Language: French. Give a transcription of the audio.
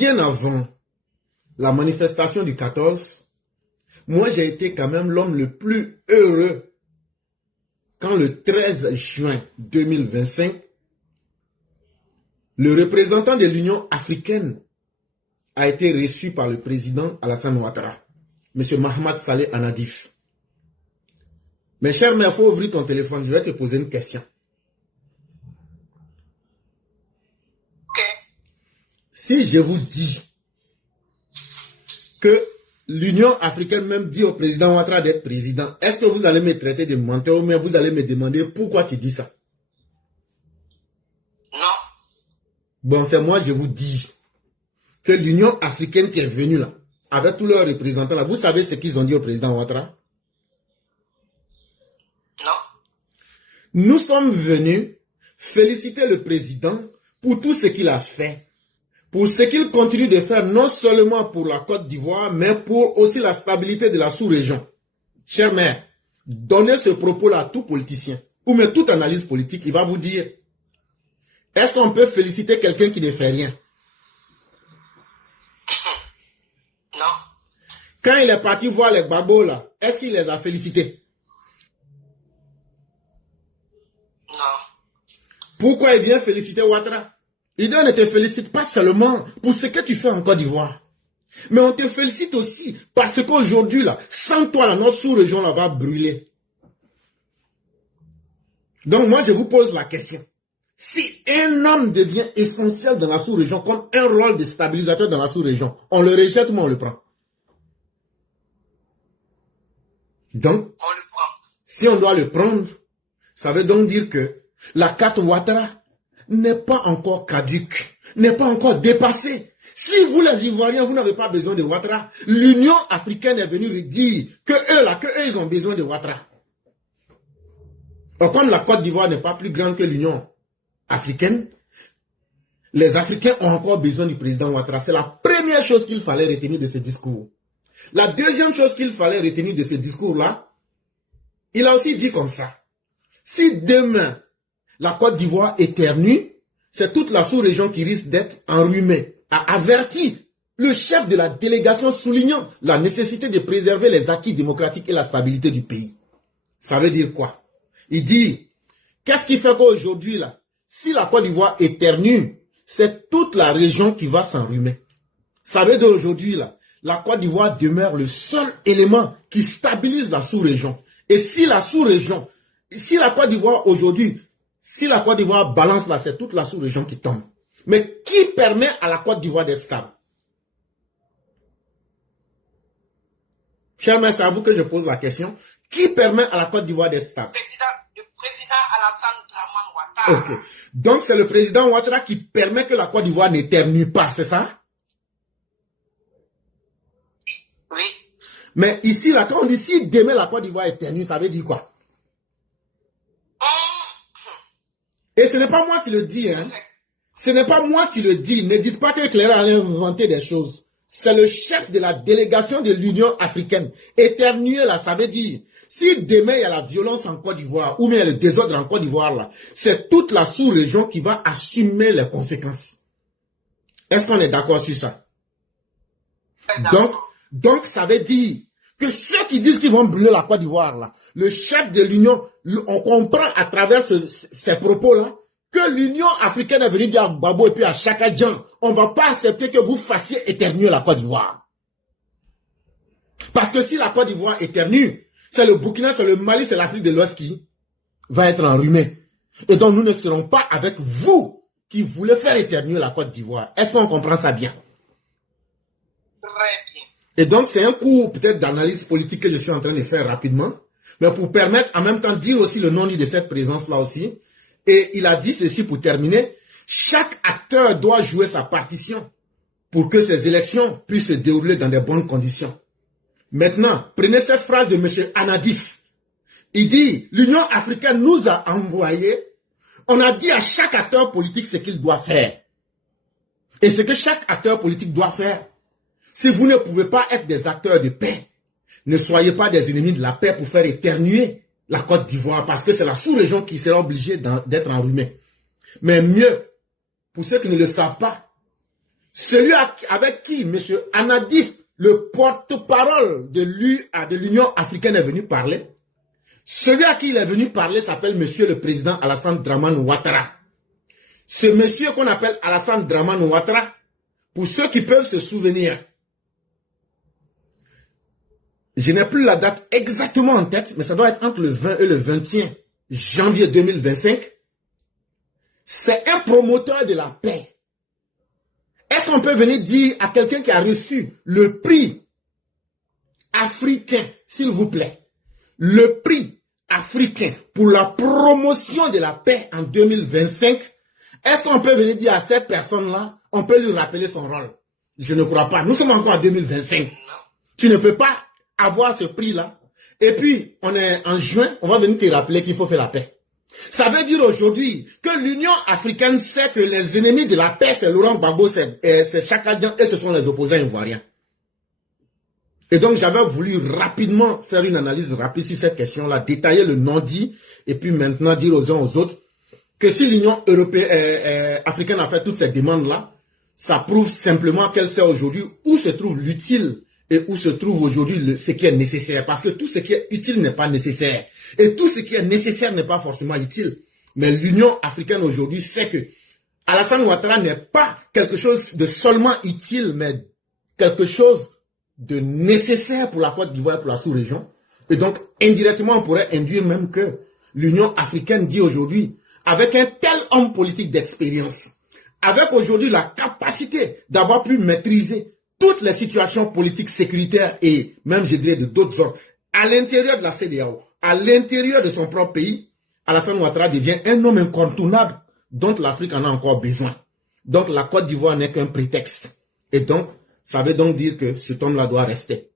bien avant la manifestation du 14, moi j'ai été quand même l'homme le plus heureux quand le 13 juin 2025, le représentant de l'Union africaine a été reçu par le président Alassane Ouattara, M. Mahamat Saleh Anadif. Mes chers, mais il faut ouvrir ton téléphone, je vais te poser une question. Ok. Si je vous dis que l'Union africaine même dit au président Ouattara d'être président, est-ce que vous allez me traiter de menteur ou bien vous allez me demander pourquoi tu dis ça? Non. Bon, c'est moi, je vous dis que l'Union africaine qui est venue là, avec tous leurs représentants là, vous savez ce qu'ils ont dit au président Ouattara? Non. Nous sommes venus féliciter le président pour tout ce qu'il a fait, pour ce qu'il continue de faire, non seulement pour la Côte d'Ivoire, mais pour aussi la stabilité de la sous-région. Cher maire, donnez ce propos-là à tout politicien, ou même toute analyse politique, il va vous dire, est-ce qu'on peut féliciter quelqu'un qui ne fait rien? Non. Quand il est parti voir les babos là, est-ce qu'il les a félicités? Non. Pourquoi il vient féliciter Ouattara? Il dit, on ne te félicite pas seulement pour ce que tu fais en Côte d'Ivoire, mais on te félicite aussi parce qu'aujourd'hui, là, sans toi, là, notre sous-région là, va brûler. Donc moi, je vous pose la question. Si un homme devient essentiel dans la sous-région, comme un rôle de stabilisateur dans la sous-région, on le rejette ou on le prend? Donc, On le prend. si on doit le prendre, ça veut donc dire que la carte Ouattara n'est pas encore caduque, n'est pas encore dépassée. Si vous les Ivoiriens, vous n'avez pas besoin de Ouattara, l'Union africaine est venue dire que eux, ils ont besoin de Ouattara. Or, comme la Côte d'Ivoire n'est pas plus grande que l'Union africaine, les Africains ont encore besoin du président Ouattara. C'est la première chose qu'il fallait retenir de ce discours. La deuxième chose qu'il fallait retenir de ce discours-là, il a aussi dit comme ça. Si demain, la Côte d'Ivoire éternue, c'est toute la sous-région qui risque d'être enrhumée, a averti le chef de la délégation soulignant la nécessité de préserver les acquis démocratiques et la stabilité du pays. Ça veut dire quoi? Il dit, qu'est-ce qui fait qu'aujourd'hui, là, si la Côte d'Ivoire éternue, c'est toute la région qui va s'enrhumer. Ça veut dire aujourd'hui, là, la Côte d'Ivoire demeure le seul élément qui stabilise la sous-région. Et si la sous-région, si la Côte d'Ivoire aujourd'hui, si la Côte d'Ivoire balance là, c'est toute la sous-région qui tombe. Mais qui permet à la Côte d'Ivoire d'être stable? Cher maître, c'est à vous que je pose la question. Qui permet à la Côte d'Ivoire d'être stable? Le président Alassane Dramane Ouattara. Ok. Donc c'est le président Ouattara qui permet que la Côte d'Ivoire n'éternue pas, c'est ça? Oui. Mais ici, là, quand on dit si demain la Côte d'Ivoire éternue, ça veut dire quoi? Et ce n'est pas moi qui le dis, hein. Ce n'est pas moi qui le dis. Ne dites pas que Cléra a inventé des choses. C'est le chef de la délégation de l'Union africaine. Éternuer, là, ça veut dire, si demain il y a la violence en Côte d'Ivoire, ou bien le désordre en Côte d'Ivoire, là, c'est toute la sous-région qui va assumer les conséquences. Est-ce qu'on est d'accord sur ça? Donc, ça veut dire que ceux qui disent qu'ils vont brûler la Côte d'Ivoire, là, le chef de l'Union, on comprend à travers ces propos-là, que l'Union africaine est venue dire à Babo et puis à Chaka Djan, on ne va pas accepter que vous fassiez éternuer la Côte d'Ivoire. Parce que si la Côte d'Ivoire éternue, c'est le Burkina, c'est le Mali, c'est l'Afrique de l'Ouest qui va être enrhumée. Et donc nous ne serons pas avec vous qui voulez faire éternuer la Côte d'Ivoire. Est-ce qu'on comprend ça bien? Très bien. Et donc c'est un cours peut-être d'analyse politique que je suis en train de faire rapidement, mais pour permettre en même temps de dire aussi le non-dit de cette présence-là aussi. Et il a dit ceci pour terminer, chaque acteur doit jouer sa partition pour que ces élections puissent se dérouler dans de bonnes conditions. Maintenant, prenez cette phrase de M. Anadif. Il dit, l'Union africaine nous a envoyé, on a dit à chaque acteur politique ce qu'il doit faire. Et ce que chaque acteur politique doit faire, si vous ne pouvez pas être des acteurs de paix, ne soyez pas des ennemis de la paix pour faire éternuer la Côte d'Ivoire, parce que c'est la sous-région qui sera obligée d'être enrhumée. Mais mieux, pour ceux qui ne le savent pas, celui avec qui M. Anadif, le porte-parole de l'Union africaine, est venu parler, celui à qui il est venu parler s'appelle M. le président Alassane Dramane Ouattara. Ce monsieur qu'on appelle Alassane Dramane Ouattara, pour ceux qui peuvent se souvenir, je n'ai plus la date exactement en tête, mais ça doit être entre le 20 et le 21 janvier 2025. C'est un promoteur de la paix. Est-ce qu'on peut venir dire à quelqu'un qui a reçu le prix africain, s'il vous plaît, le prix africain pour la promotion de la paix en 2025, est-ce qu'on peut venir dire à cette personne-là, on peut lui rappeler son rôle? Je ne crois pas. Nous sommes encore en 2025. Tu ne peux pas avoir ce prix-là. Et puis, on est en juin, on va venir te rappeler qu'il faut faire la paix. Ça veut dire aujourd'hui que l'Union africaine sait que les ennemis de la paix, c'est Laurent Gbagbo, c'est Chaka Dian et ce sont les opposants ivoiriens. Et donc, j'avais voulu rapidement faire une analyse rapide sur cette question-là, détailler le non-dit et puis maintenant dire aux uns aux autres que si l'Union africaine a fait toutes ces demandes-là, ça prouve simplement qu'elle sait aujourd'hui où se trouve l'utile et où se trouve aujourd'hui ce qui est nécessaire. Parce que tout ce qui est utile n'est pas nécessaire. Et tout ce qui est nécessaire n'est pas forcément utile. Mais l'Union africaine aujourd'hui sait que Alassane Ouattara n'est pas quelque chose de seulement utile, mais quelque chose de nécessaire pour la Côte d'Ivoire et pour la sous-région. Et donc, indirectement, on pourrait induire même que l'Union africaine dit aujourd'hui, avec un tel homme politique d'expérience, avec aujourd'hui la capacité d'avoir pu maîtriser toutes les situations politiques sécuritaires et même, je dirais, de d'autres ordres, à l'intérieur de la CEDEAO, à l'intérieur de son propre pays, Alassane Ouattara devient un homme incontournable dont l'Afrique en a encore besoin. Donc la Côte d'Ivoire n'est qu'un prétexte. Et donc, ça veut donc dire que cet homme-là doit rester.